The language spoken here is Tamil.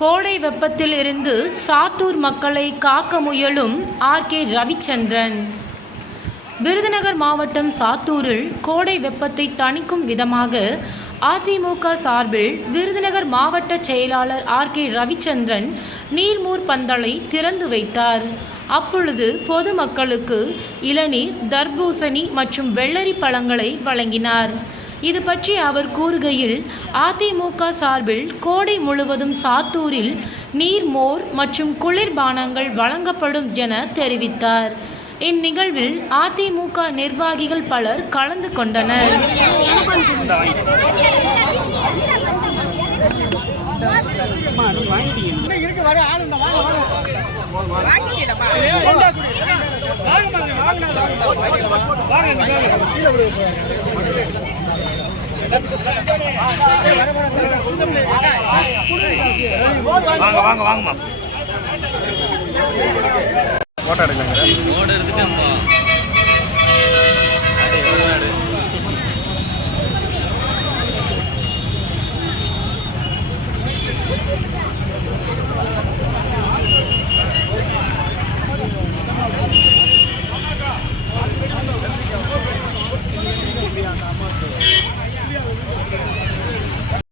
கோடை வெப்பத்தில் இருந்து சாத்தூர் மக்களை காக்க முயலும் ஆர் கே ரவிச்சந்திரன். விருதுநகர் மாவட்டம் சாத்தூரில் கோடை வெப்பத்தை தணிக்கும் விதமாக அதிமுக சார்பில் விருதுநகர் மாவட்ட செயலாளர் ஆர் கே ரவிச்சந்திரன் நீர்மூர் பந்தலை திறந்து வைத்தார். அப்பொழுது பொதுமக்களுக்கு இளநீர் தர்பூசணி மற்றும் வெள்ளரி பழங்களை வழங்கினார். இது பற்றி அவர் கூறுகையில் அதிமுக சார்பில் கோடை முழுவதும் சாத்தூரில் நீர் மோர் மற்றும் குளிர்பானங்கள் வழங்கப்படும் என தெரிவித்தார். இந்நிகழ்வில் அதிமுக நிர்வாகிகள் பலர் கலந்து கொண்டனர். வாங்க. வாங்க. வாங்க வாங்கம்மா ஓட எடுத்துட்டு